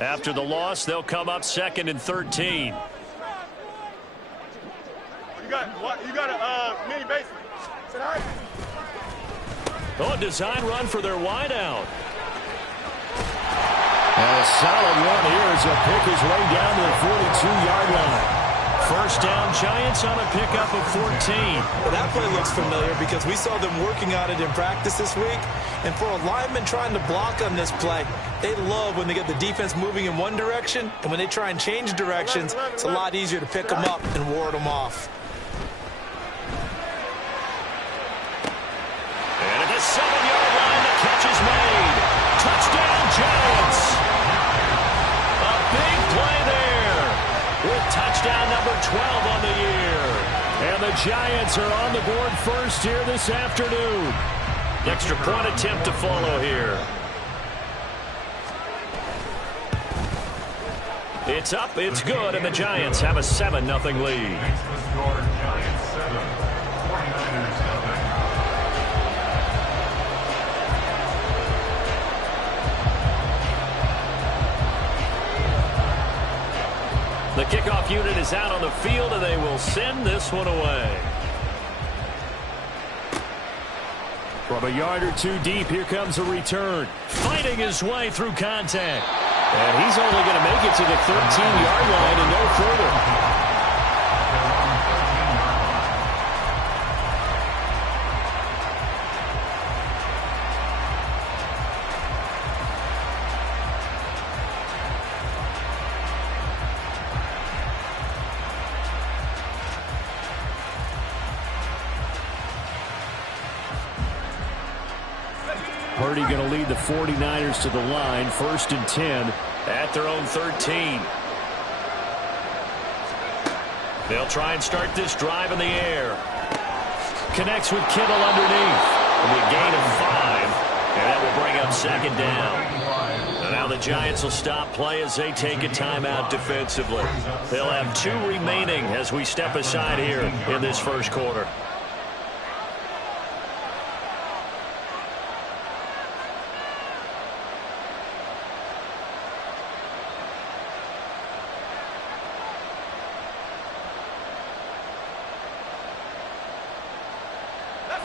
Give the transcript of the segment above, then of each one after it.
After the loss, they'll come up 2nd and 13. You got a mini base. Oh, design run for their wideout. And a solid run here as he'll pick his way down to the 42-yard line. First down, Giants on a pickup of 14. Well, that play looks familiar because we saw them working on it in practice this week. And for a lineman trying to block on this play, they love when they get the defense moving in one direction. And when they try and change directions, it's a lot easier to pick them up and ward them off. And at the 7-yard line, the catch is made. Touchdown, Giants. A big play there with touchdown number 12 on the year. And the Giants are on the board first here this afternoon. Extra point attempt to follow here. It's up, it's good, and the Giants have a 7-0 lead. Next to the score, Giants 7, 49ers 7. The kickoff unit is out on the field, and they will send this one away. From a yard or two deep, here comes a return. Fighting his way through contact. And he's only going to make it to the 13-yard line and no further. Purdy going to lead the 49ers to the line, 1st and 10 at their own 13. They'll try and start this drive in the air. Connects with Kittle underneath. It'll be a gain of 5, and that will bring up 2nd down. And now the Giants will stop play as they take a timeout defensively. They'll have 2 remaining as we step aside here in this first quarter.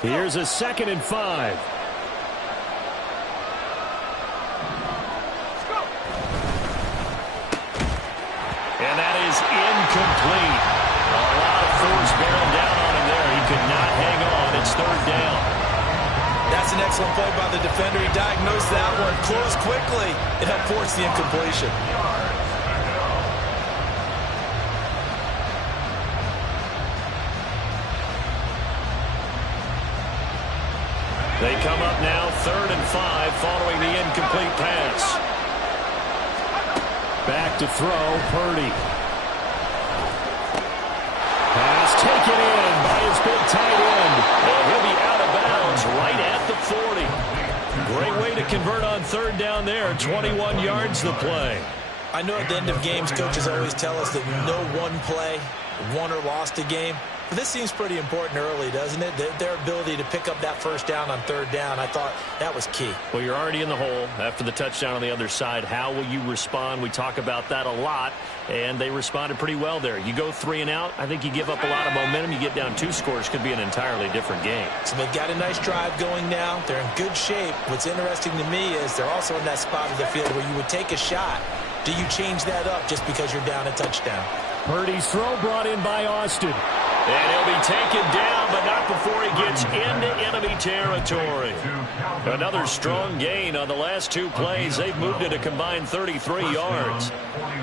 Here's a 2nd and 5. And that is incomplete. A lot of force bearing down on him there. He could not hang on. It's 3rd down. That's an excellent play by the defender. He diagnosed that one, closed quickly, and helped force the incompletion. They come up now 3rd and 5 following the incomplete pass. Back to throw, Purdy. Pass taken in by his big tight end. And he'll be out of bounds right at the 40. Great way to convert on 3rd down there. 21 yards the play. I know at the end of games, coaches always tell us that no one play won or lost a game. But this seems pretty important early, doesn't it? Their ability to pick up that 1st down on 3rd down, I thought that was key. Well, you're already in the hole after the touchdown on the other side. How will you respond? We talk about that a lot, and they responded pretty well there. You go 3 and out, I think you give up a lot of momentum. You get down 2 scores, could be an entirely different game. So they've got a nice drive going now. They're in good shape. What's interesting to me is they're also in that spot of the field where you would take a shot. Do you change that up just because you're down a touchdown? Purdy's throw brought in by Austin. And he'll be taken down, but not before he gets into enemy territory. Another strong gain on the last 2 plays. They've moved it a combined 33 yards.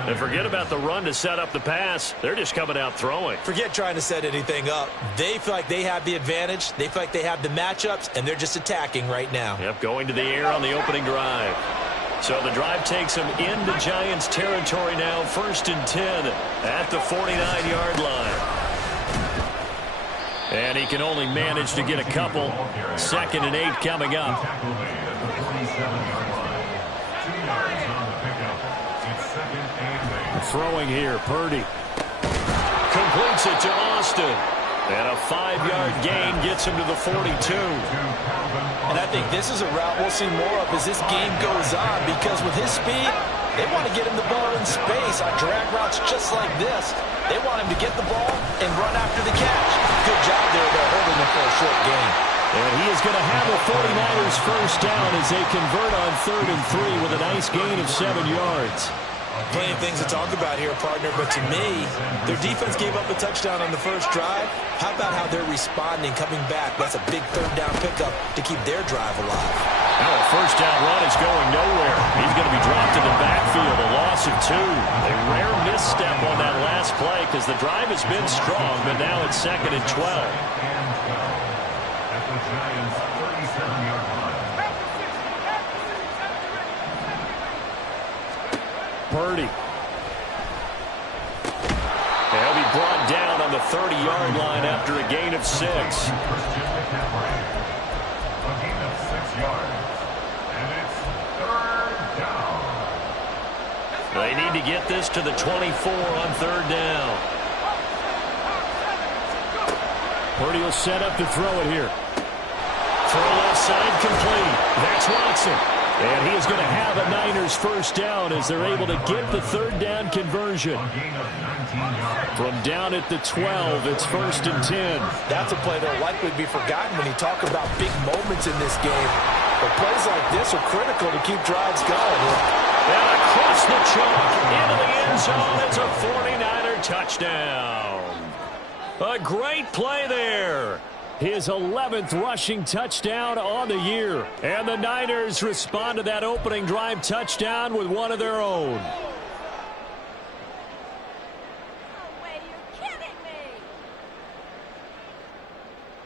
And forget about the run to set up the pass. They're just coming out throwing. Forget trying to set anything up. They feel like they have the advantage. They feel like they have the matchups, and they're just attacking right now. Yep, going to the air on the opening drive. So the drive takes them into Giants territory now, 1st and 10 at the 49-yard line. And he can only manage to get a couple. 2nd and 8 coming up. Throwing here, Purdy. Completes it to Austin. And a 5-yard gain gets him to the 42. And I think this is a route we'll see more of as this game goes on, because with his speed, They want to get him the ball in space on drag routes just like this. They want him to get the ball and run after the catch. Good job there, though, holding him for a short gain. And he is going to have the 49ers first down as they convert on 3rd and 3 with a nice gain of 7 yards. Plenty of things to talk about here, partner, but to me, their defense gave up a touchdown on the first drive. How about how they're responding, coming back? That's a big 3rd down pickup to keep their drive alive. Now a first down run is going nowhere. He's going to be dropped in the backfield, a loss of 2. A rare misstep on that last play because the drive has been strong, but now it's 2nd and 12. At the Giants' 37-yard line. Purdy. He'll be brought down on the 30-yard line after a gain of 6. First just a gain of 6 yards. And it's 3rd down. They need to get this to the 24 on 3rd down. Purdy will set up to throw it here. Throw left side complete. That's Watson. And he is going to have a Niners first down as they're able to get the 3rd down conversion. A gain of 19 yards. From down at the 12, it's 1st and 10. That's a play that will likely be forgotten when you talk about big moments in this game. But plays like this are critical to keep drives going. And across the chalk into the end zone. It's a 49er touchdown. A great play there. His 11th rushing touchdown on the year. And the Niners respond to that opening drive touchdown with one of their own. No way, you're kidding me.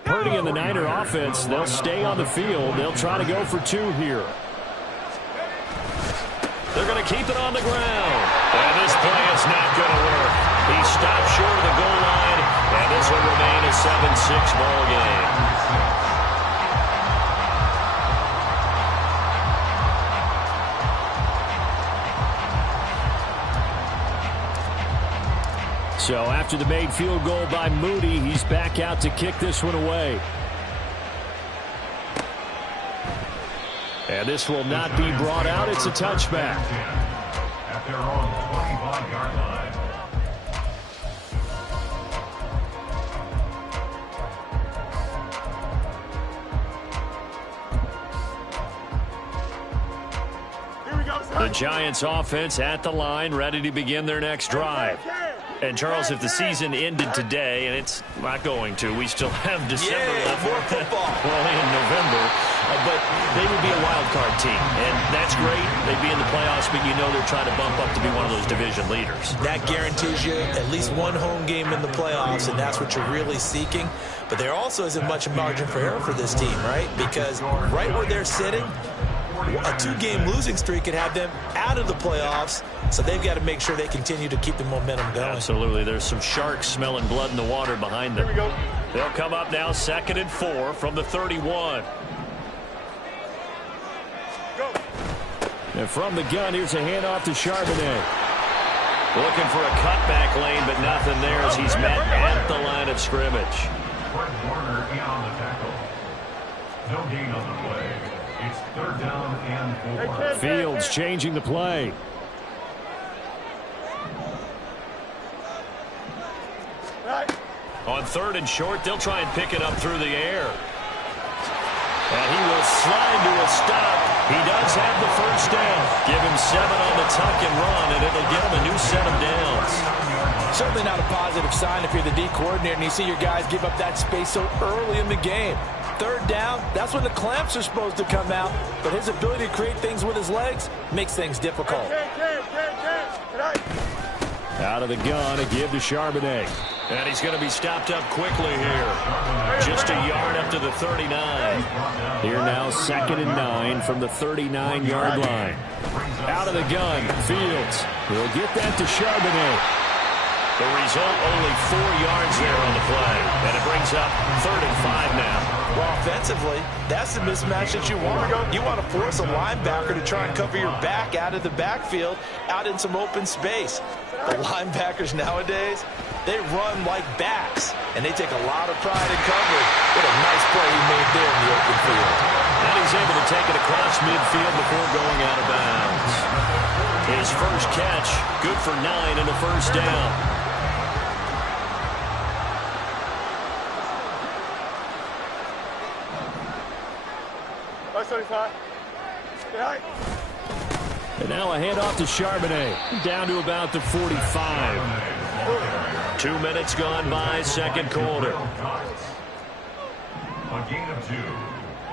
Purdy and the Niner offense, they'll stay on the field. They'll try to go for 2 here. They're going to keep it on the ground. And this play is not going to work. He stopped short of the goal line, and this will remain a 7-6 ball game. So after the made field goal by Moody, he's back out to kick this one away. And this will not be brought out. It's a touchback. At their own 25-yard line. Here we go, son. The Giants offense at the line, ready to begin their next drive. And, Charles, if the season ended today, and it's not going to, we still have December left. More football. Well, in November. But they would be a wild card team. And that's great. They'd be in the playoffs, but you know they're trying to bump up to be one of those division leaders. That guarantees you at least one home game in the playoffs, and that's what you're really seeking. But there also isn't much margin for error for this team, right? Because right where they're sitting, a 2-game losing streak could have them out of the playoffs, so they've got to make sure they continue to keep the momentum going. Absolutely. There's some sharks smelling blood in the water behind them. Here we go. They'll come up now 2nd and 4 from the 31. Go. And from the gun, here's a handoff to Charbonnet. Looking for a cutback lane, but nothing there as he's met at the line of scrimmage. Fred Warner in on the tackle. No gain on the play. It's 3rd down and 4. Fields changing the play. Right. On 3rd and short, they'll try and pick it up through the air. And he will slide to a stop. He does have the first down. Give him 7 on the tuck and run, and it'll get him a new set of downs. Certainly not a positive sign if you're the D coordinator and you see your guys give up that space so early in the game. 3rd down, that's when the clamps are supposed to come out, but his ability to create things with his legs makes things difficult. Right. Out of the gun, a give to Charbonnet. And he's going to be stopped up quickly here. Just a yard up to the 39. Here now, 2nd and 9 from the 39-yard line. Out of the gun, Fields. He'll get that to Charbonnet. The result, only 4 yards there on the play. And it brings up 3rd and 5 now. Well, offensively, that's the mismatch that you want. You want to force a linebacker to try and cover your back out of the backfield, out in some open space. The linebackers nowadays, they run like backs, and they take a lot of pride in coverage. What a nice play he made there in the open field. And he's able to take it across midfield before going out of bounds. His first catch, good for 9 and a first down. Right 35. Right. And now a handoff to Charbonnet. Down to about the 45. 2 minutes gone by, second quarter. A gain of 2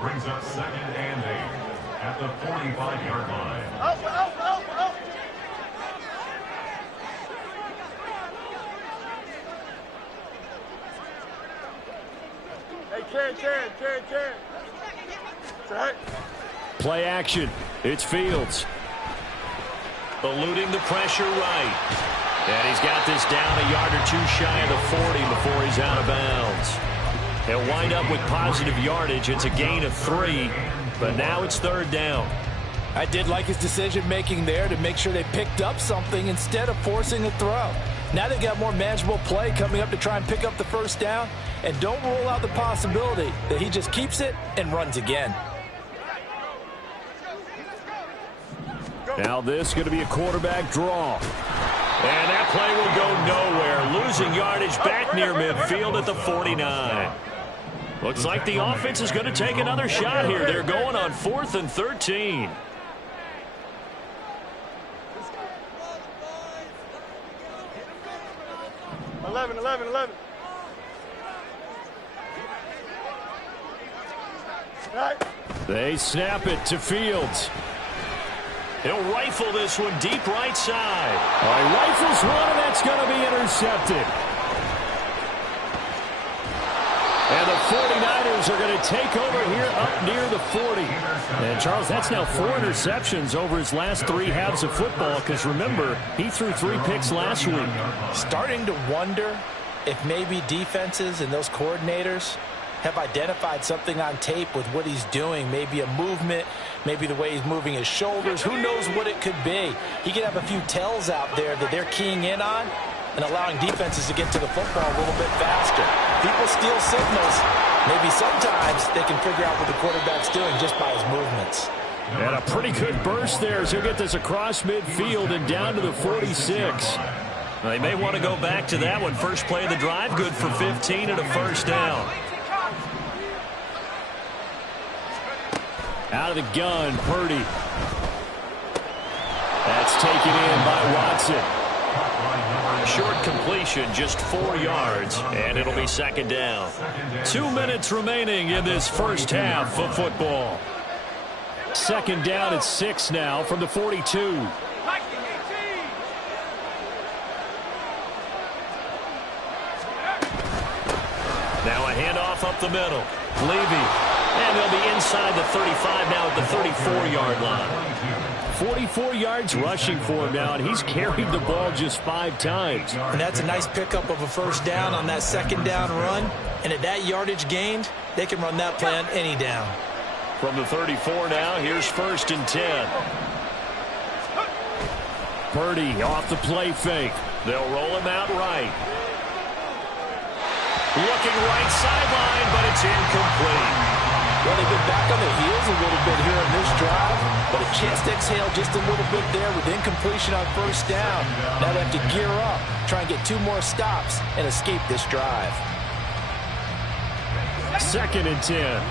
brings up 2nd and 8 at the 45-yard line. Out. Hey, Ken. Right. Play action. It's Fields. Eluding the pressure right. And he's got this down a yard or two shy of the 40 before he's out of bounds. He'll wind up with positive yardage. It's a gain of 3, but now it's third down. I did like his decision-making there to make sure they picked up something instead of forcing a throw. Now they've got more manageable play coming up to try and pick up the first down, and don't rule out the possibility that he just keeps it and runs again. Now this is going to be a quarterback draw. And that play will go nowhere. Losing yardage back near midfield at the 49. Looks like the offense is going to take another shot here. They're going on 4th and 13. Eleven. Right. They snap it to Fields. He'll rifle this one deep right side. He rifles one, and that's going to be intercepted. And the 49ers are going to take over here up near the 40. And, Charles, that's now 4 interceptions over his last 3 halves of football, because, remember, he threw 3 picks last week. Starting to wonder if maybe defenses and those coordinators have identified something on tape with what he's doing. Maybe a movement, maybe the way he's moving his shoulders. Who knows what it could be? He could have a few tells out there that they're keying in on and allowing defenses to get to the football a little bit faster. People steal signals. Maybe sometimes they can figure out what the quarterback's doing just by his movements. And a pretty good burst there as he'll get this across midfield and down to the 46. They may want to go back to that one. First play of the drive, good for 15 and a first down. Out of the gun, Purdy. That's taken in by Watson. Short completion, just 4 yards, and it'll be second down. 2 minutes remaining in this first half of football. Second down at 6 now from the 42. Now a handoff up the middle. Levy. And they'll be inside the 35 now at the 34-yard line. 44 yards rushing for him now, and he's carried the ball just 5 times. And that's a nice pickup of a first down on that second down run. And at that yardage gained, they can run that play on any down. From the 34 now, here's 1st and 10. Purdy off the play fake. They'll roll him out right. Looking right sideline, but it's incomplete. Well, they've been back on their heels a little bit here in this drive, but a chance to exhale just a little bit there with incompletion on first down. Now they have to gear up, try and get 2 more stops, and escape this drive. 2nd and 10.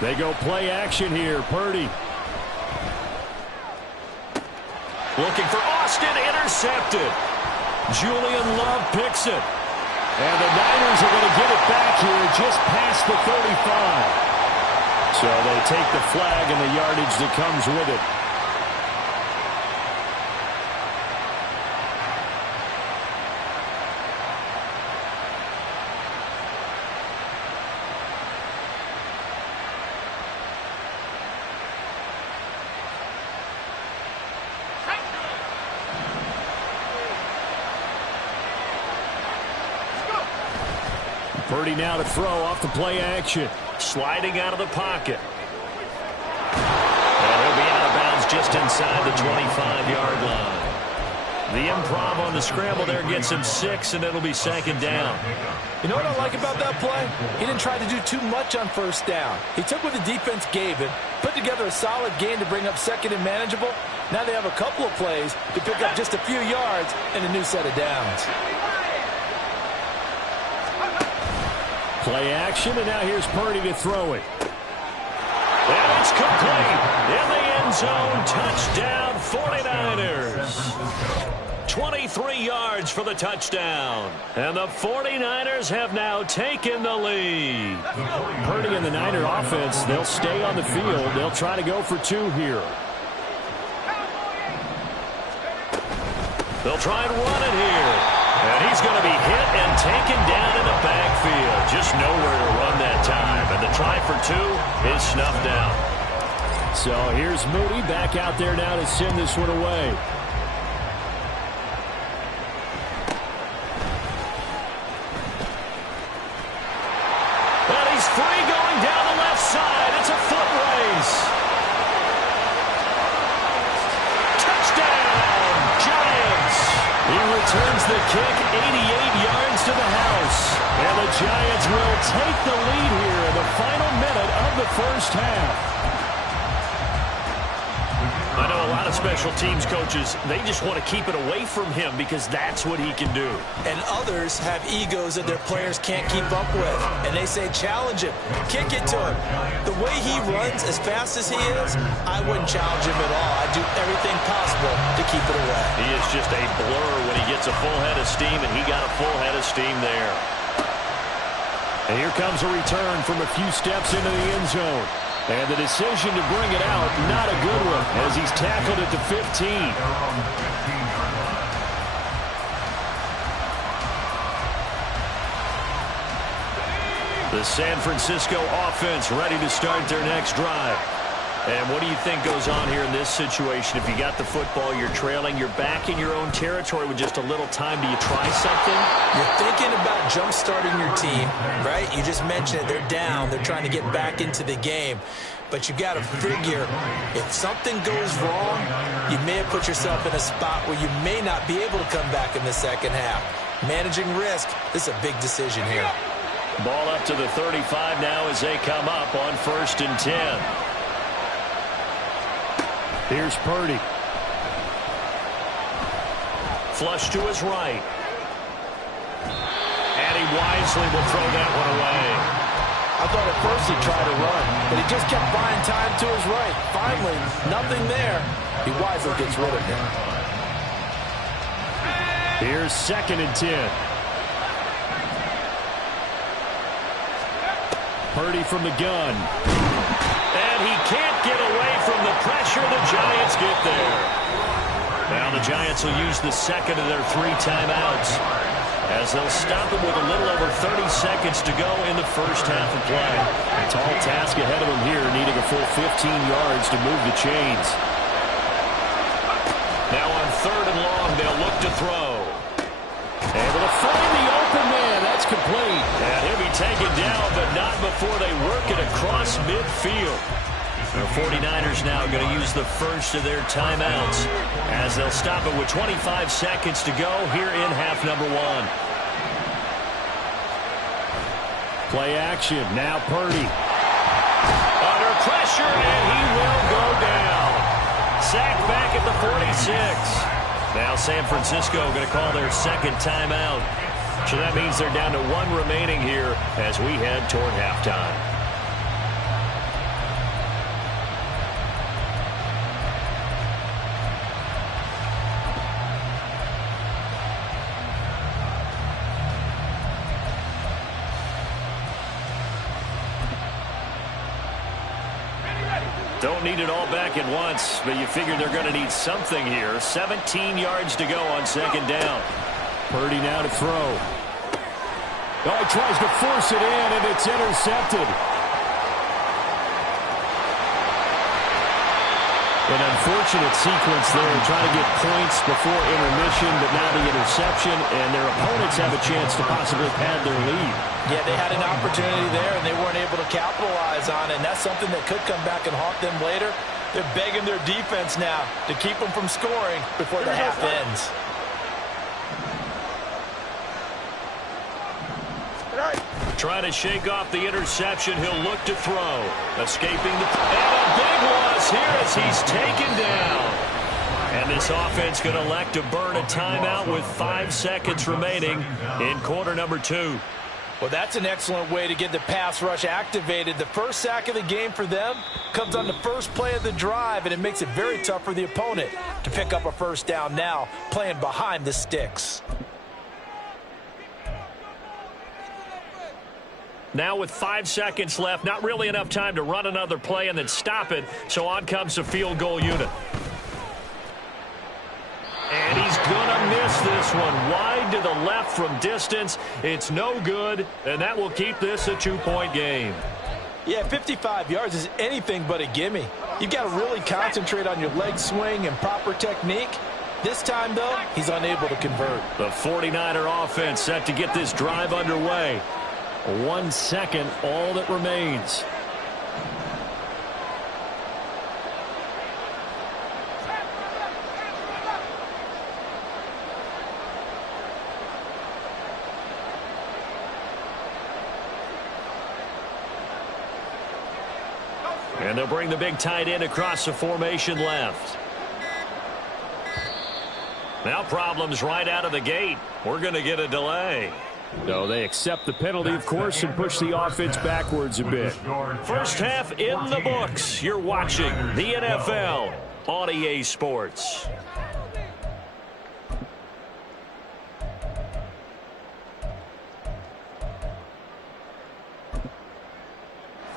They go play action here. Purdy. Looking for Austin, intercepted. Julian Love picks it. And the Niners are going to get it back here just past the 35. So they take the flag and the yardage that comes with it. Purdy now to throw off the play action. Sliding out of the pocket. And he'll be out of bounds just inside the 25-yard line. The improv on the scramble there gets him 6, and it'll be 2nd down. You know what I like about that play? He didn't try to do too much on 1st down. He took what the defense gave him, put together a solid game to bring up 2nd and manageable. Now they have a couple of plays to pick up just a few yards and a new set of downs. Play action, and now here's Purdy to throw it. And it's complete. In the end zone, touchdown 49ers. 23 yards for the touchdown. And the 49ers have now taken the lead. Purdy and the Niner offense, they'll stay on the field. They'll try to go for 2 here. They'll try and run it here. And he's going to be hit and taken down in the backfield. Just nowhere to run that time. And the try for 2 is snuffed out. So here's Moody back out there now to send this one away. And he's free going down the left side. It's a foot race. Touchdown, Giants. He returns the kick 88 yards to the house. And the Giants will take the lead here in the final minute of the 1st half. I know a lot of special teams coaches, they just want to keep it away from him because that's what he can do. And others have egos that their players can't keep up with. And they say, challenge him, kick it to him. The way he runs as fast as he is, I wouldn't challenge him at all. I'd do everything possible to keep it away. He is just a blur when he gets a full head of steam, and he got a full head of steam there. And here comes a return from a few steps into the end zone. And the decision to bring it out, not a good one, as he's tackled at the 15. The San Francisco offense ready to start their next drive. And what do you think goes on here in this situation? If you got the football, you're trailing, you're back in your own territory with just a little time. Do you try something? You're thinking about jump-starting your team, right? You just mentioned it. They're down. They're trying to get back into the game. But you got to figure, if something goes wrong, you may have put yourself in a spot where you may not be able to come back in the 2nd half. Managing risk, this is a big decision here. Ball up to the 35 now as they come up on 1st and 10. Here's Purdy. Flush to his right. And he wisely will throw that one away. I thought at first he'd try to run, but he just kept buying time to his right. Finally, nothing there. He wisely gets rid of him. Here's 2nd and 10. Purdy from the gun. And he can't get away from the pressure. The Giants get there. Now the Giants will use the 2nd of their 3 timeouts as they'll stop him with a little over 30 seconds to go in the 1st half of play. A tall task ahead of him here, needing a full 15 yards to move the chains. Now on 3rd and long, they'll look to throw. Able to find the open man. That's complete. And he'll be taken down, but not before they work it across midfield. The 49ers now going to use the 1st of their timeouts as they'll stop it with 25 seconds to go here in half number 1. Play action. Now Purdy. Under pressure, and he will go down. Sacked back at the 46. Now San Francisco going to call their 2nd timeout. So that means they're down to 1 remaining here as we head toward halftime. Don't need it all back at once, but you figure they're going to need something here. 17 yards to go on 2nd down. Purdy now to throw. Oh, he tries to force it in, and it's intercepted. An unfortunate sequence there, trying to get points before intermission, but now the interception, and their opponents have a chance to possibly pad their lead. Yeah, they had an opportunity there, and they weren't able to capitalize on it, and that's something that could come back and haunt them later. They're begging their defense now to keep them from scoring before the half ends. trying to shake off the interception. He'll look to throw. Escaping the... And a big loss here as he's taken down. And this offense going to elect to burn a timeout with 5 seconds remaining in quarter number 2. Well, that's an excellent way to get the pass rush activated. The first sack of the game for them comes on the first play of the drive, and it makes it very tough for the opponent to pick up a first down now, playing behind the sticks. Now with 5 seconds left, not really enough time to run another play and then stop it, so on comes the field goal unit. And he's going to miss this one. Wide to the left from distance. It's no good, and that will keep this a 2-point game. Yeah, 55 yards is anything but a gimme. You've got to really concentrate on your leg swing and proper technique. This time, though, he's unable to convert. The 49er offense set to get this drive underway. 1 second, all that remains. And they'll bring the big tight end across the formation left. Now problems right out of the gate. We're going to get a delay. No, they accept the penalty, of course, and push the offense backwards a bit. First half in the books. You're watching the NFL on EA Sports.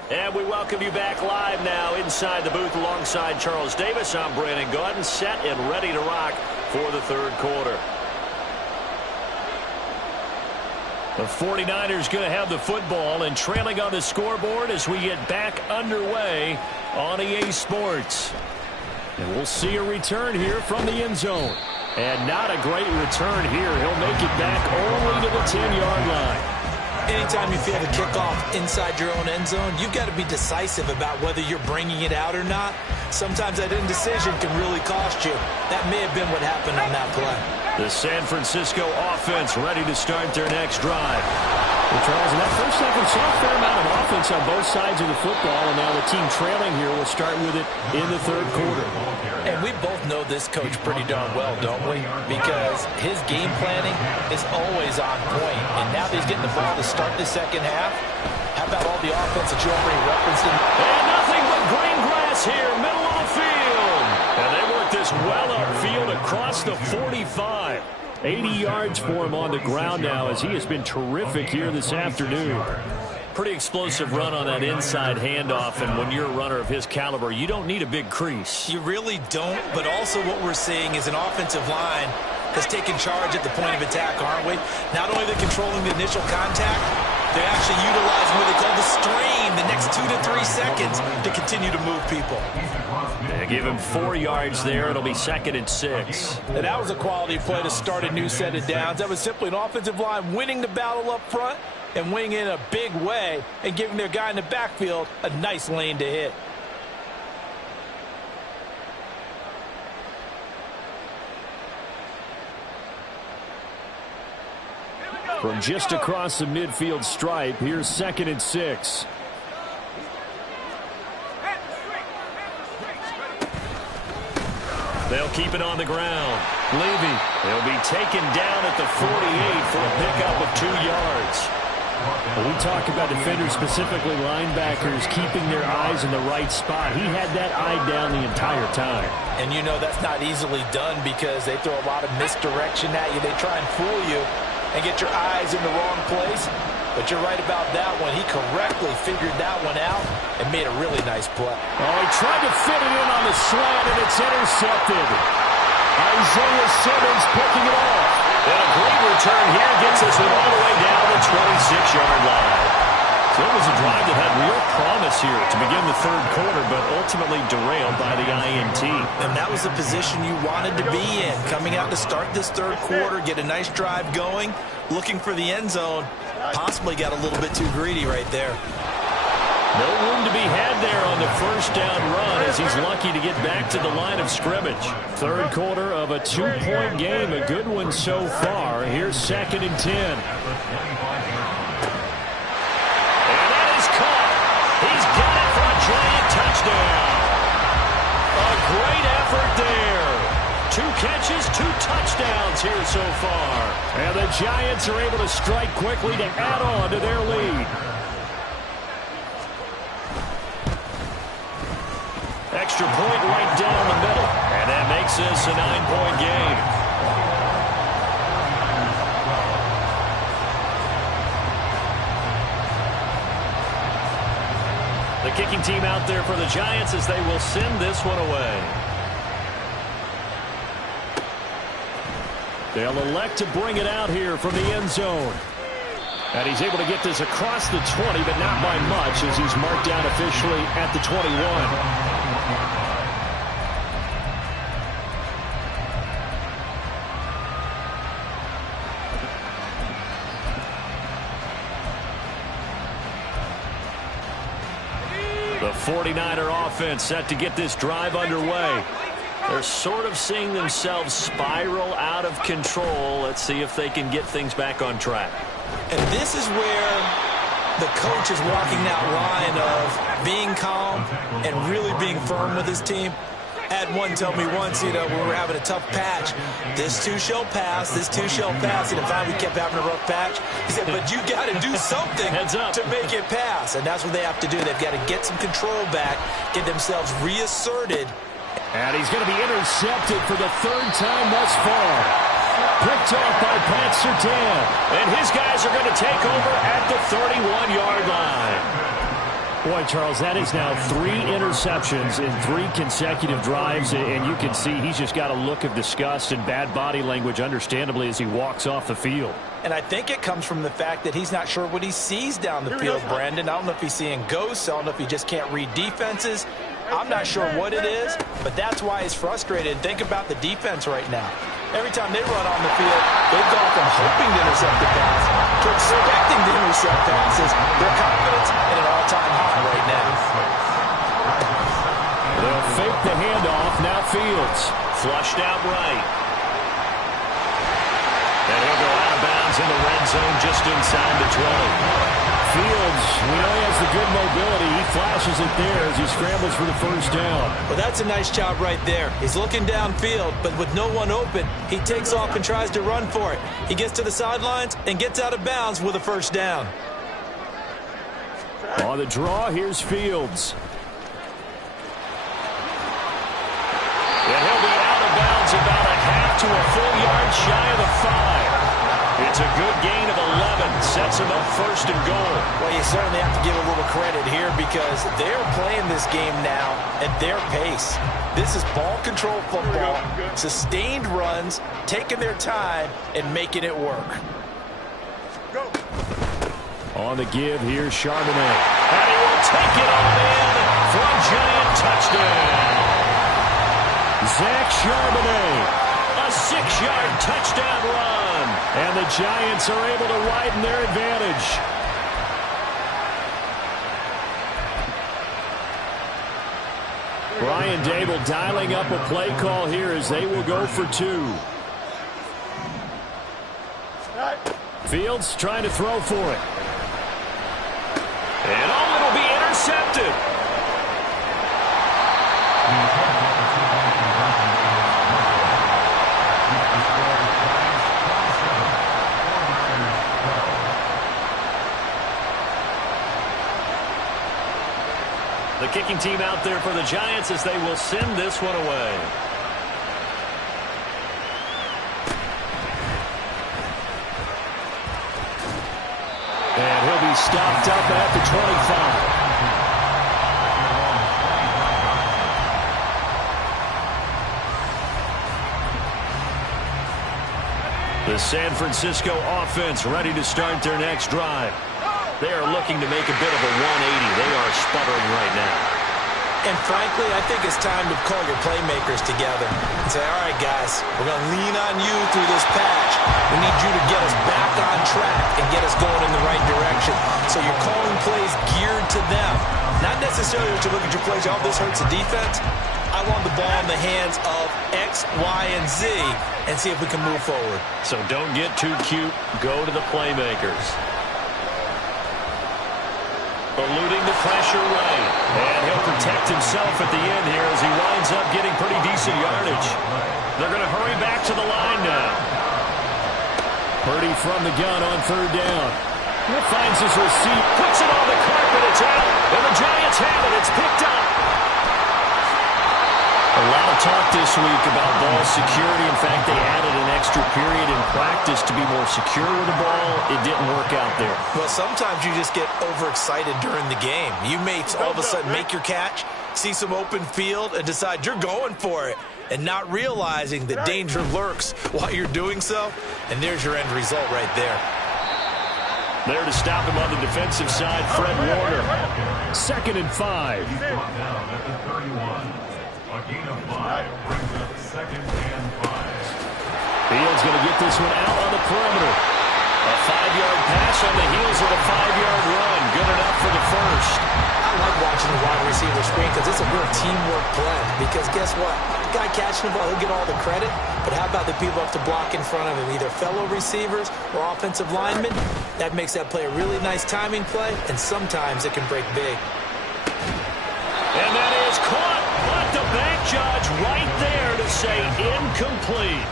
And we welcome you back live now inside the booth alongside Charles Davis. I'm Brandon Gaudin, set and ready to rock for the third quarter. The 49ers going to have the football and trailing on the scoreboard as we get back underway on EA Sports. And we'll see a return here from the end zone. And not a great return here. He'll make it back only to the 10-yard line. Anytime you feel the kickoff inside your own end zone, you've got to be decisive about whether you're bringing it out or not. Sometimes that indecision can really cost you. That may have been what happened on that play. The San Francisco offense ready to start their next drive. Well, Charles, in that first half, we saw a fair amount of offense on both sides of the football, and now the team trailing here will start with it in the third quarter. And we both know this coach pretty darn well, don't we? Because his game planning is always on point. And now that he's getting the ball to start the second half, how about all the offense that you already referenced? And nothing but green grass here, middle of the field. And they work this well upfield across the 45. 80 yards for him on the ground now as he has been terrific here this afternoon. Pretty explosive run on that inside handoff, and when you're a runner of his caliber, you don't need a big crease. You really don't, but also what we're seeing is an offensive line has taken charge at the point of attack, aren't we? Not only are they controlling the initial contact, they're actually utilizing what they call the strain, the next 2 to 3 seconds to continue to move people. Yeah, give him 4 yards there. It'll be 2nd and 6. And that was a quality play to start a new set of downs. That was simply an offensive line winning the battle up front and winning in a big way and giving their guy in the backfield a nice lane to hit. From just across the midfield stripe, here's 2nd and 6. They'll keep it on the ground. Levy, they'll be taken down at the 48 for a pickup of 2 yards. When we talk about defenders, specifically linebackers, keeping their eyes in the right spot, he had that eye down the entire time. And you know that's not easily done because they throw a lot of misdirection at you. They try and fool you and get your eyes in the wrong place. But you're right about that one. He correctly figured that one out and made a really nice play. Oh, he tried to fit it in on the slant, and it's intercepted. Isaiah Simmons picking it off. And a great return here gets us all the way down the 26-yard line. So it was a drive that had real promise here to begin the third quarter, but ultimately derailed by the INT. And that was the position you wanted to be in. Coming out to start this third quarter, get a nice drive going, looking for the end zone. Possibly got a little bit too greedy right there. No room to be had there on the first down run as he's lucky to get back to the line of scrimmage. Third quarter of a 2-point game, a good one so far. Here's 2nd and 10. 2 catches, 2 touchdowns here so far. And the Giants are able to strike quickly to add on to their lead. Extra point right down the middle. And that makes this a 9-point game. The kicking team out there for the Giants as they will send this one away. They'll elect to bring it out here from the end zone. And he's able to get this across the 20, but not by much as he's marked down officially at the 21. The 49er offense set to get this drive underway. They're sort of seeing themselves spiral out of control. Let's see if they can get things back on track. And this is where the coach is walking that line of being calm and really being firm with his team. I had one tell me once, when we were having a tough patch, this too shall pass, this too shall pass. And finally we kept having a rough patch. He said, but you got to do something to make it pass. And that's what they have to do. They've got to get some control back, get themselves reasserted. And he's going to be intercepted for the 3rd time thus far. Picked off by Pat Surtain. And his guys are going to take over at the 31-yard line. Boy, Charles, that is now 3 interceptions in 3 consecutive drives, and you can see he's just got a look of disgust and bad body language, understandably, as he walks off the field. And I think it comes from the fact that he's not sure what he sees down the field, Brandon. I don't know if he's seeing ghosts. I don't know if he just can't read defenses. I'm not sure what it is, but that's why he's frustrated. Think about the defense right now. Every time they run on the field, they've gone from hoping to intercept the pass to expecting to intercept passes. Their confidence at an all-time high right now. They'll fake the handoff. Now Fields. Flushed out right. And he'll go out of bounds in the red zone just inside the 20. Fields, we know he has the good mobility. He flashes it there as he scrambles for the first down. Well, that's a nice job right there. He's looking downfield, but with no one open, he takes off and tries to run for it. He gets to the sidelines and gets out of bounds with a first down. On the draw, here's Fields. And he'll be out of bounds about a half to a full yard shy of the 5. It's a good gain of 11. Sets him up 1st and goal. Well, you certainly have to give a little credit here because they're playing this game now at their pace. This is ball control football, sustained runs, taking their time, and making it work. Go. On the give, here's Charbonnet. And he will take it on in for a Giant touchdown. Zach Charbonnet. A 6-yard touchdown run. And the Giants are able to widen their advantage. Brian Dable dialing up a play call here as they will go for 2. Fields trying to throw for it. And it'll be intercepted. The kicking team out there for the Giants as they will send this one away. And he'll be stopped up at the 25. The San Francisco offense ready to start their next drive. They are looking to make a bit of a 180. They are sputtering right now. And frankly, I think it's time to call your playmakers together and say, all right, guys, we're going to lean on you through this patch. We need you to get us back on track and get us going in the right direction. So you're calling plays geared to them. Not necessarily to look at your plays, oh, this hurts the defense. I want the ball in the hands of X, Y, and Z and see if we can move forward. So don't get too cute. Go to the playmakers. Eluding the pressure right. And he'll protect himself at the end here as he winds up getting pretty decent yardage. They're going to Purdy from the gun on third down. Finds his receipt, puts it on the carpet, it's out, and the Giants have it. It's picked up. A lot of talk this week about ball security. In fact, they added an extra period in practice to be more secure with the ball. It didn't work out there. Well, sometimes you just get overexcited during the game. You may all of a sudden make your catch, see some open field, and decide you're going for it, and not realizing that danger lurks while you're doing so. And there's your end result right there. There to stop him on the defensive side, Fred Warner. 2nd and 5. He's brought down at the 31. A gain of 5 brings up 2nd and 5. Fields going to get this one out on the perimeter. A 5-yard pass on the heels of a 5-yard run. Good enough for the first. I like watching the wide receiver screen because it's a real teamwork play. Because guess what? The guy catching the ball, he'll get all the credit. But how about the people up to block in front of him, either fellow receivers or offensive linemen? That makes that play a really nice timing play, and sometimes it can break big. And that is caught. But the back judge right there to say incomplete.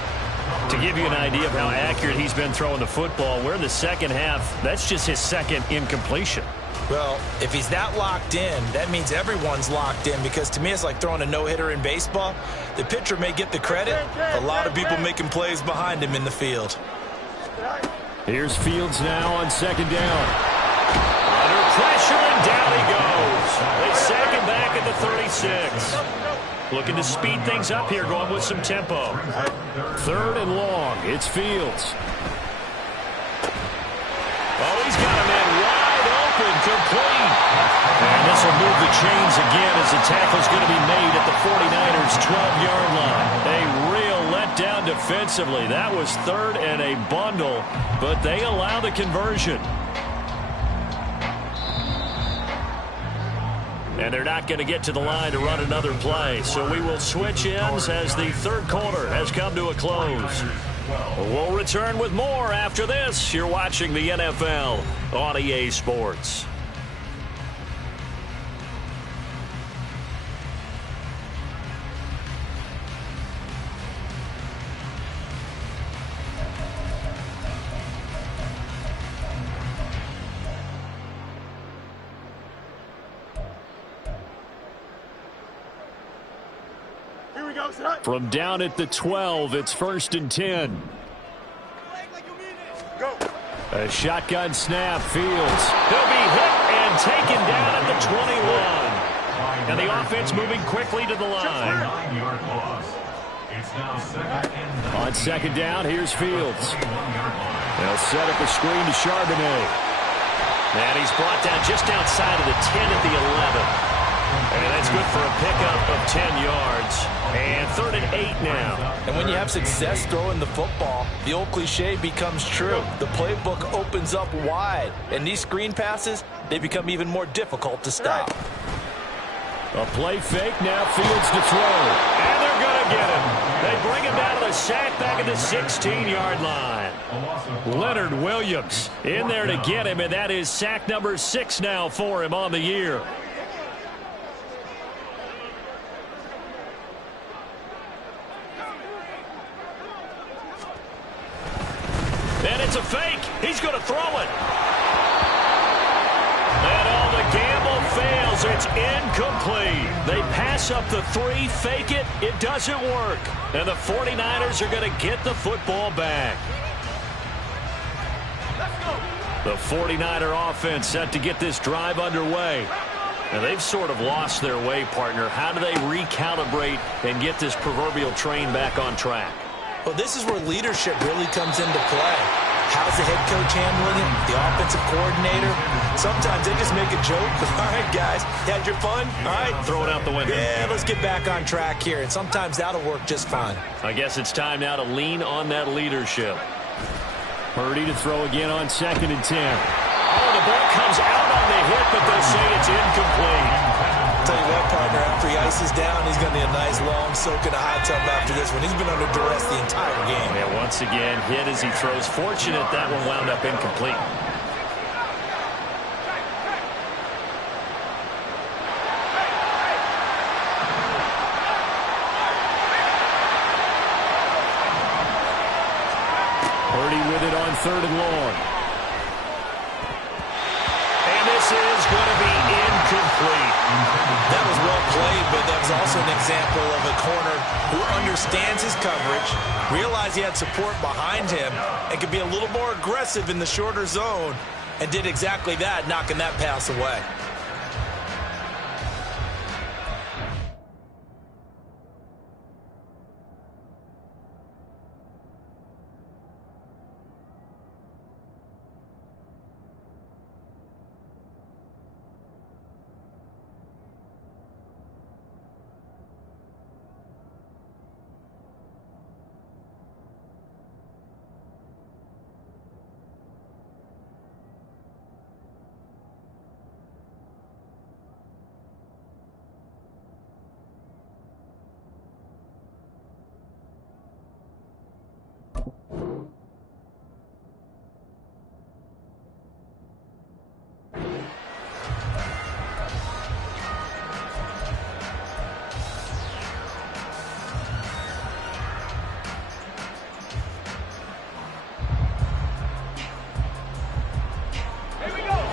To give you an idea of how accurate he's been throwing the football, we're in the second half. That's just his second incompletion. Well, if he's that locked in, that means everyone's locked in, because to me it's like throwing a no-hitter in baseball. The pitcher may get the credit. A lot of people making plays behind him in the field. Here's Fields now on 2nd down. Under pressure, and down he goes. They sack him back at the 36. Looking to speed things up here, going with some tempo. 3rd and long. It's Fields. Oh, he's got a man wide open, complete. And this will move the chains again as the tackle's going to be made at the 49ers' 12-yard line. A real letdown defensively. That was 3rd and a bundle, but they allow the conversion. And they're not going to get to the line to run another play. So we will switch ends as the 3rd quarter has come to a close. We'll return with more after this. You're watching the NFL on EA Sports. From down at the 12, it's 1st and 10. Go. A shotgun snap, Fields. He'll be hit and taken down at the 21. And the offense moving quickly to the line. 9-yard loss. It's now 2nd and 9. On 2nd down, here's Fields. They'll set up a screen to Charbonnet. And he's brought down just outside of the 10 at the 11. And that's good for a pickup of 10 yards. And 3rd and 8 now. And when you have success throwing the football, the old cliche becomes true. The playbook opens up wide. And these screen passes, they become even more difficult to stop. A play fake, now Fields to throw. And they're going to get him. They bring him down to the sack back at the 16-yard line. Leonard Williams in there to get him, and that is sack number 6 now for him on the year. And it's a fake. He's going to throw it. And all the gamble fails. It's incomplete. They pass up the 3, fake it. It doesn't work. And the 49ers are going to get the football back. The 49er offense set to get this drive underway. And they've sort of lost their way, partner. How do they recalibrate and get this proverbial train back on track? Well, this is where leadership really comes into play. How's the head coach handling it? The offensive coordinator? Sometimes they just make a joke. All right, guys, you had your fun? All right. Throw it out the window. Yeah, let's get back on track here. And sometimes that'll work just fine. I guess it's time now to lean on that leadership. Purdy to throw again on 2nd and 10. Oh, the ball comes out on the hit, but they say it's incomplete. Tell you what, partner, after he ices down, he's going to need a nice long soak in a hot tub after this one. He's been under duress the entire game. Yeah, once again, hit as he throws. Fortunate that one wound up incomplete. Purdy with it on third and long. And this is going to be incomplete. That was well played, but that was also an example of a corner who understands his coverage, realized he had support behind him, and could be a little more aggressive in the shorter zone, and did exactly that, knocking that pass away.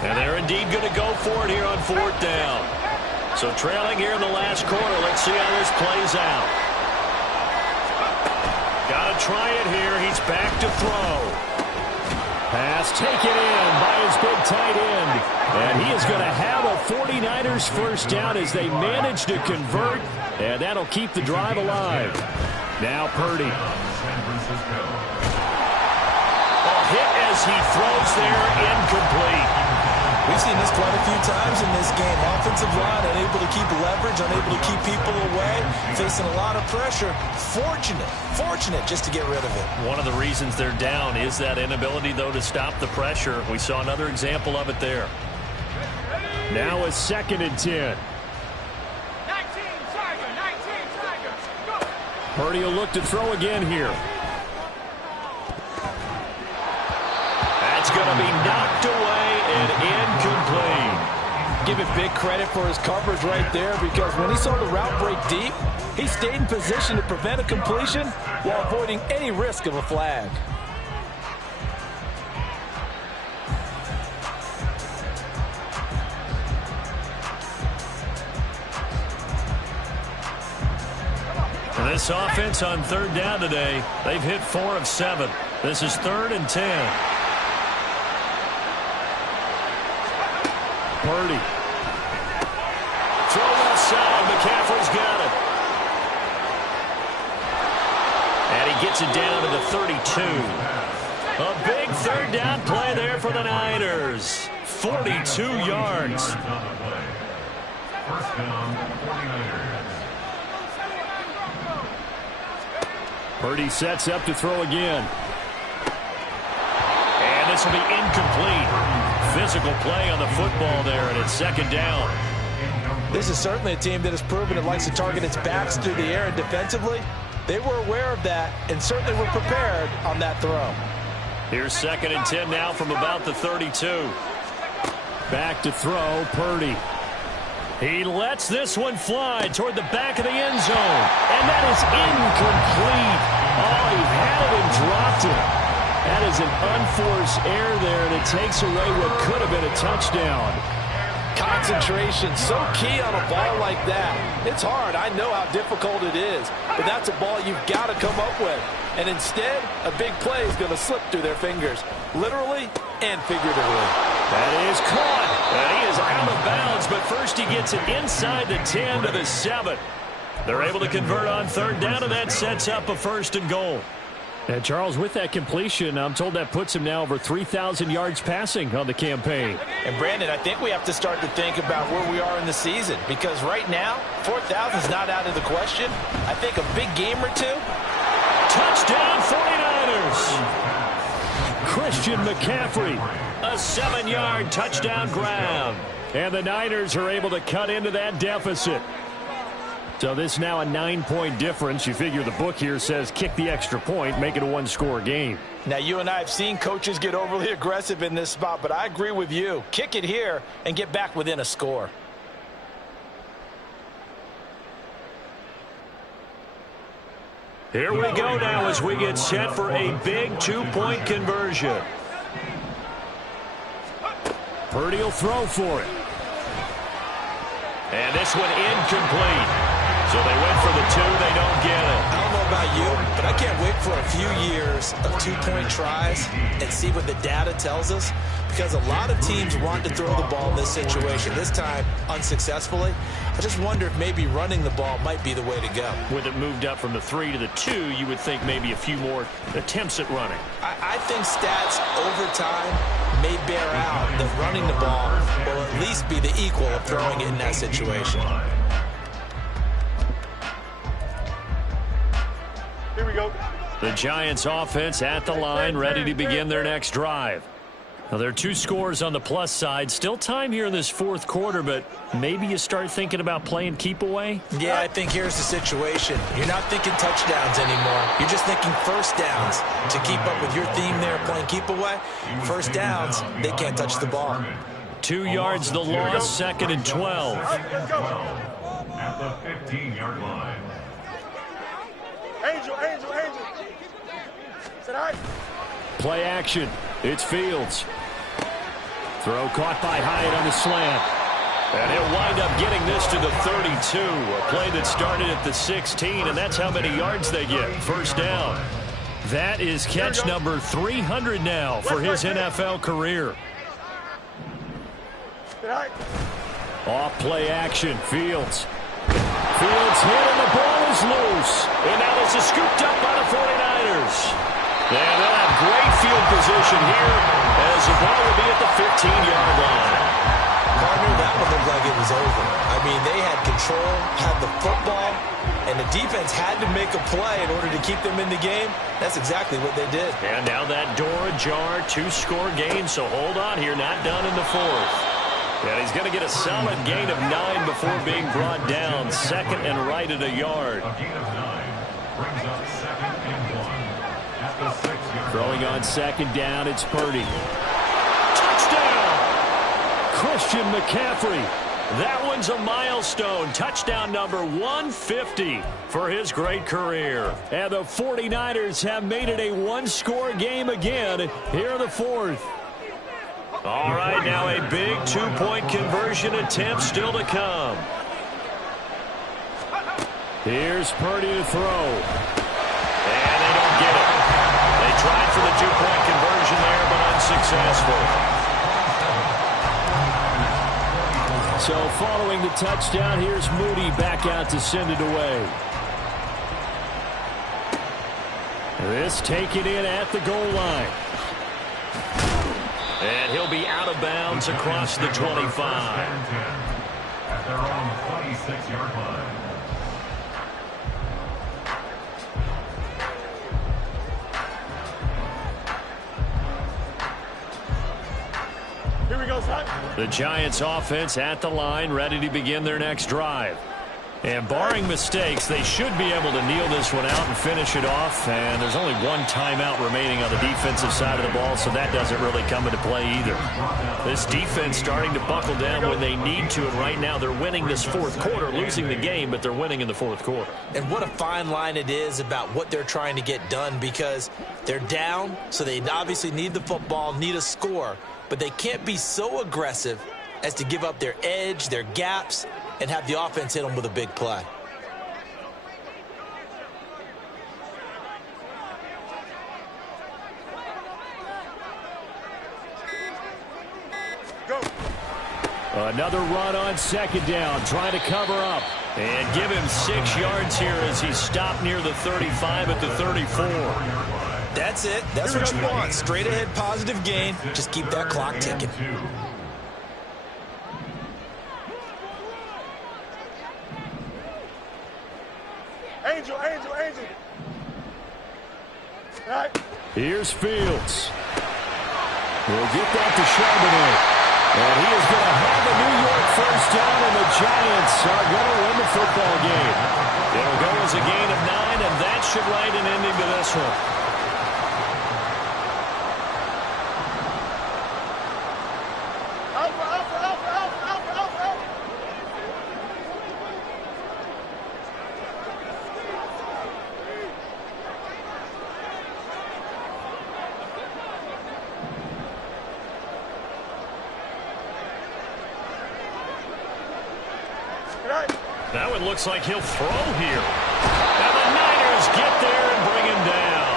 And they're indeed going to go for it here on fourth down. So trailing here in the last quarter. Let's see how this plays out. Got to try it here. He's back to throw. Pass taken in by his big tight end. And he is going to have a 49ers first down as they manage to convert. And that'll keep the drive alive. Now Purdy. A hit as he throws there, incomplete. We've seen this quite a few times in this game. Offensive line unable to keep leverage, unable to keep people away, facing a lot of pressure. Fortunate just to get rid of it. One of the reasons they're down is that inability, though, to stop the pressure. We saw another example of it there. Now a 2nd and 10. 19, Tiger, go! Purdy will look to throw again here. That's going to be knocked away and incomplete. Give him big credit for his coverage right there, because when he saw the route break deep, he stayed in position to prevent a completion while avoiding any risk of a flag. And this offense on third down today, they've hit 4 of 7. This is 3rd and 10. Purdy. Throw left side. McCaffrey's got it. And he gets it down to the 32. A big third down play there for the Niners. 42 yards. First down, 49ers. Purdy sets up to throw again. And this will be incomplete. Physical play on the football there, and it's 2nd down. This is certainly a team that has proven it likes to target its backs through the air, and defensively, they were aware of that and certainly were prepared on that throw. Here's 2nd and 10 now from about the 32. Back to throw, Purdy. He lets this one fly toward the back of the end zone. And that is incomplete. Oh, he had it and dropped it. That is an unforced error there, and it takes away what could have been a touchdown. Concentration, so key on a ball like that. It's hard. I know how difficult it is, but that's a ball you've got to come up with. And instead, a big play is going to slip through their fingers, literally and figuratively. That is caught. And he is out of bounds, but first he gets it inside the 10 to the 7. They're able to convert on third down, and that sets up a 1st and goal. And Charles, with that completion, I'm told that puts him now over 3,000 yards passing on the campaign. And Brandon, I think we have to start to think about where we are in the season, because right now, 4,000 is not out of the question. I think a big game or two. Touchdown 49ers. Christian McCaffrey. A 7-yard touchdown grab. And the Niners are able to cut into that deficit. So this is now a 9-point difference. You figure the book here says kick the extra point, make it a 1-score game. Now, you and I have seen coaches get overly aggressive in this spot, but I agree with you. Kick it here and get back within a score. Here we go now as we get set for a big two-point conversion. Purdy will throw for it. And this one incomplete. So they went for the two. They don't get it. I don't know about you, but I can't wait for a few years of two-point tries and see what the data tells us, because a lot of teams want to throw the ball in this situation, this time unsuccessfully. I just wonder if maybe running the ball might be the way to go. With it moved up from the 3 to the 2, you would think maybe a few more attempts at running. I think stats over time may bear out that running the ball will at least be the equal of throwing it in that situation. Here we go. The Giants offense at the line, ready to begin their next drive. Now, there are 2 scores on the plus side. Still time here in this fourth quarter, but maybe you start thinking about playing keep away? Yeah, I think here's the situation. You're not thinking touchdowns anymore. You're just thinking first downs. To keep up with your theme there, playing keep away, first downs, they can't touch the ball. 2 yards the loss, 2nd and 12. Let's go. At the 15-yard line. Angel. Is that all right? Play action. It's Fields. Throw caught by Hyatt on the slant. And he'll wind up getting this to the 32. A play that started at the 16, and that's how many yards they get. First down. That is catch number 300 now for his NFL career. All right. Off play action. Fields hit and the ball is loose. And now this is scooped up by the 49ers. And they'll have great field position here as the ball will be at the 15-yard line. Partner, that one looked like it was over. I mean, they had control, had the football, and the defense had to make a play in order to keep them in the game. That's exactly what they did. And now that door ajar, 2-score game, so hold on here, not done in the fourth. And he's going to get a solid gain of 9 before being brought down. 2nd and right at a yard. A gain of 9 brings up 2nd and 1 at the 6-yard. Throwing on 2nd down, it's Purdy. Touchdown! Christian McCaffrey. That one's a milestone. Touchdown number 150 for his great career. And the 49ers have made it a 1-score game again here in the fourth. All right, now a big 2-point conversion attempt still to come. Here's Purdy to throw. And they don't get it. They tried for the 2-point conversion there, but unsuccessful. So following the touchdown, here's Moody back out to send it away. This taken in at the goal line. And he'll be out of bounds across the 25. At their own 26-yard line. Here we go, son. The Giants offense at the line, ready to begin their next drive. And barring mistakes, they should be able to kneel this one out and finish it off. And there's only 1 timeout remaining on the defensive side of the ball, so that doesn't really come into play either. This defense starting to buckle down when they need to, and right now they're winning this fourth quarter, losing the game, but they're winning in the fourth quarter. And what a fine line it is about what they're trying to get done, because they're down, so they obviously need the football, need a score, but they can't be so aggressive as to give up their edge, their gaps, and have the offense hit them with a big play. Go. Another run on 2nd down, trying to cover up. And give him 6 yards here as he's stopped near the 35 at the 34. That's it. That's what you want. Straight ahead positive gain. Just keep that clock ticking. Angel. All right. Here's Fields. We'll get that to Charbonnet. And he is going to have a New York first down, and the Giants are going to win the football game. It'll go as a gain of 9, and that should write an ending to this one. Alpha. That one looks like he'll throw here. And the Niners get there and bring him down.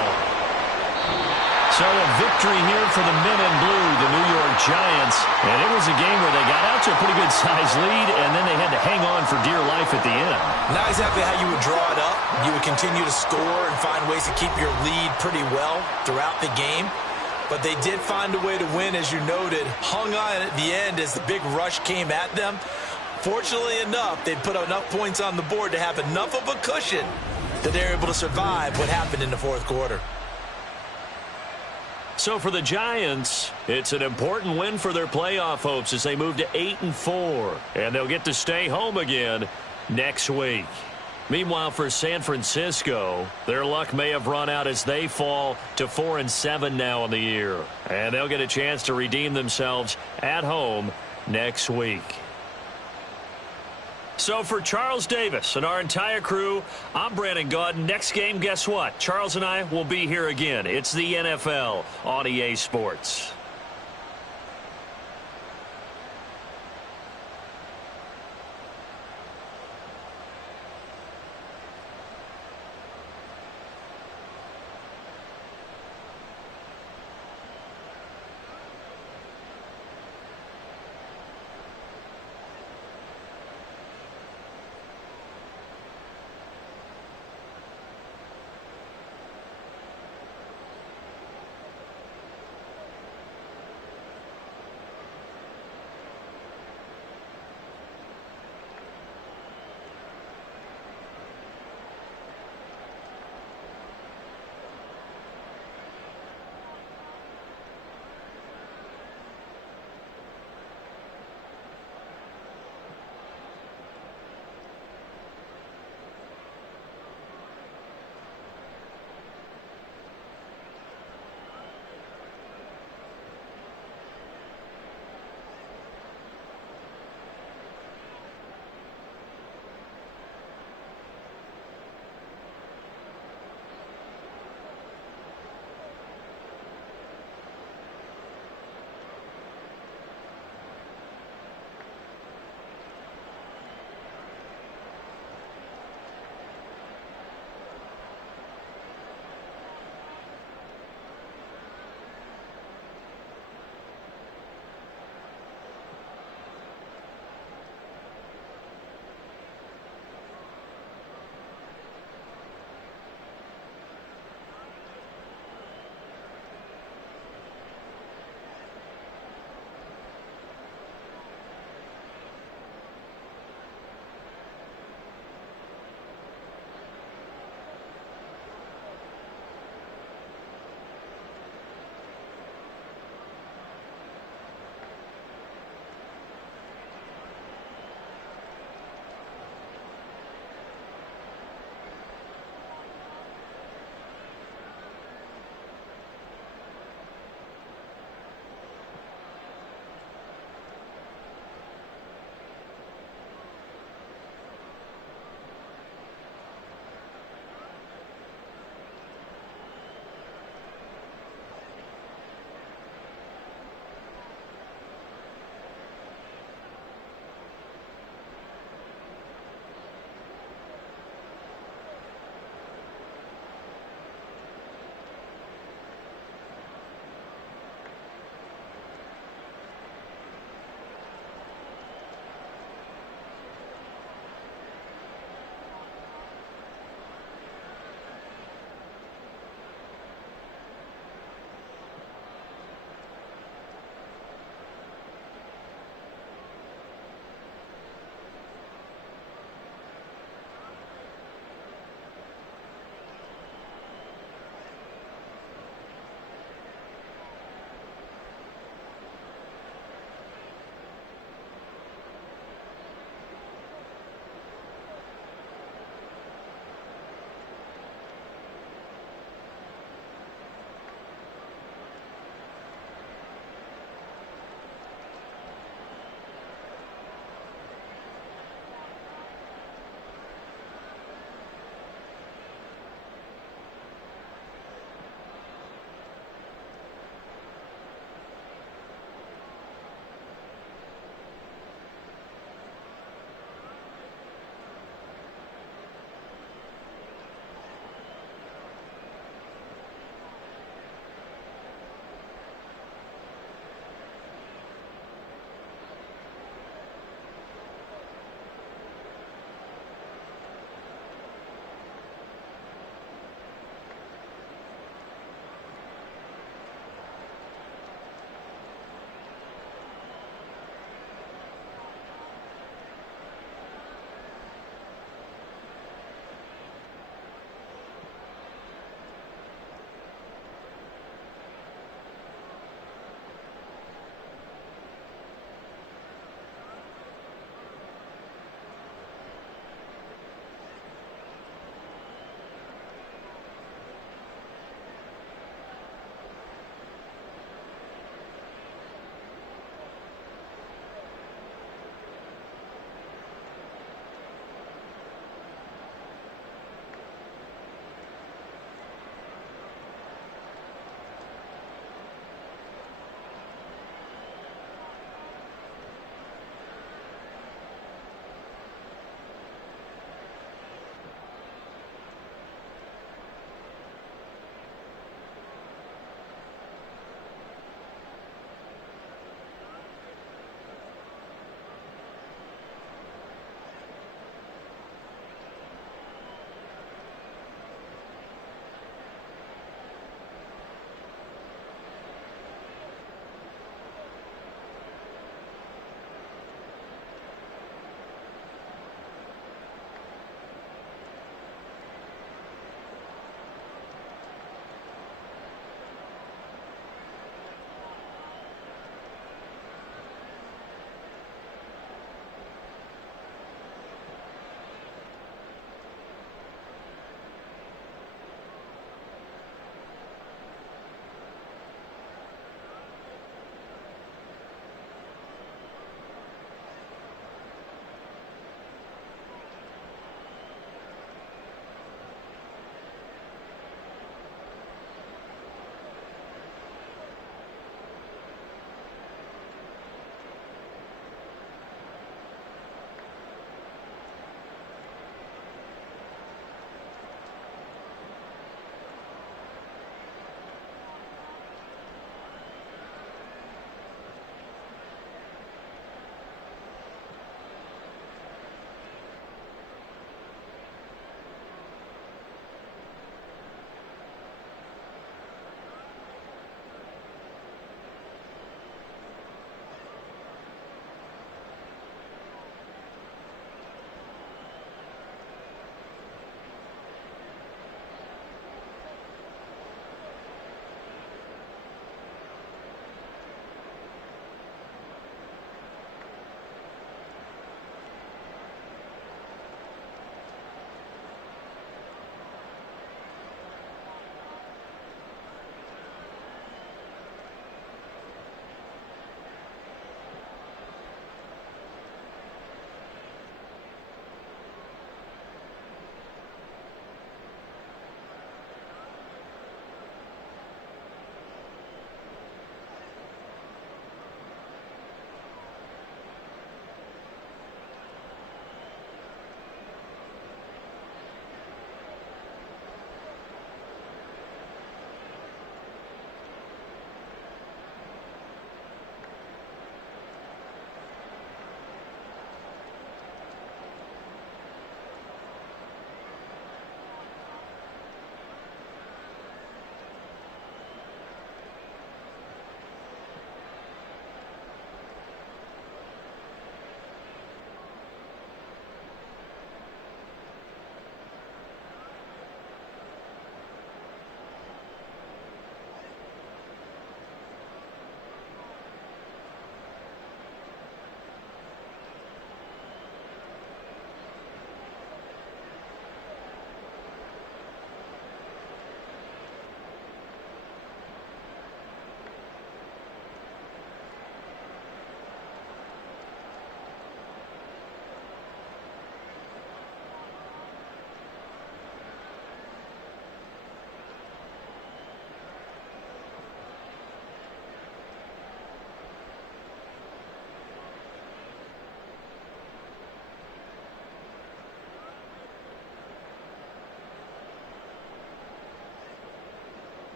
So a victory here for the men in blue, the New York Giants. And it was a game where they got out to a pretty good size lead, and then they had to hang on for dear life at the end. Not exactly how you would draw it up. You would continue to score and find ways to keep your lead pretty well throughout the game. But they did find a way to win, as you noted. Hung on at the end as the big rush came at them. Fortunately enough, they put enough points on the board to have enough of a cushion that they were able to survive what happened in the fourth quarter. So for the Giants, it's an important win for their playoff hopes as they move to 8-4. And they'll get to stay home again next week. Meanwhile, for San Francisco, their luck may have run out as they fall to 4-7 now in the year. And they'll get a chance to redeem themselves at home next week. So for Charles Davis and our entire crew, I'm Brandon Gaudin. Next game, guess what? Charles and I will be here again. It's the NFL on EA Sports.